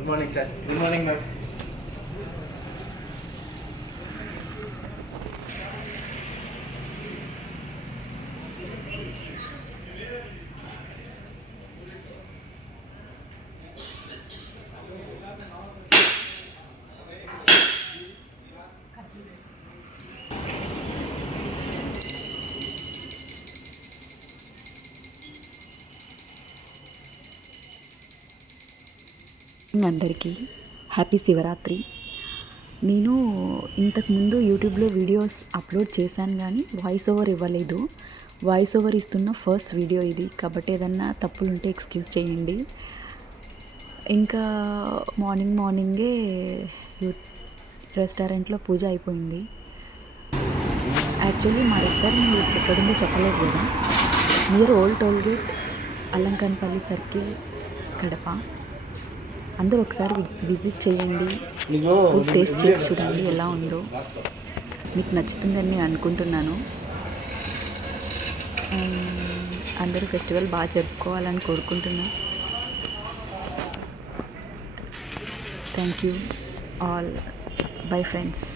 Good morning sir. Good morning ma'am. అందరికీ happy Shivaratri. నేను ఇంతకుముందు యూట్యూబ్లో వీడియోస్ అప్లోడ్ చేశాను కానీ వాయిస్ ఓవర్ ఇవ్వలేదు. వాయిస్ ఓవర్ ఇస్తున్న ఫస్ట్ వీడియో ఇది, కాబట్టి ఏదన్నా తప్పులు ఉంటే ఎక్స్క్యూజ్ చేయండి. ఇంకా మార్నింగే రెస్టారెంట్లో పూజ అయిపోయింది. యాక్చువల్లీ మా రెస్టారెంట్ మీకు ఎక్కడుందో చెప్పలేదు కదా. Near old toll gate, Allankanpalli circle, Kadapa. అందరూ ఒకసారి విజిట్ చేయండి, ఫుడ్ టేస్ట్ చేసి చూడండి ఎలా ఉందో. మీకు నచ్చుతుందని నేను అనుకుంటున్నాను. అందరూ ఫెస్టివల్ బాగా జరుపుకోవాలని కోరుకుంటున్నాను. Thank you all. Bye friends.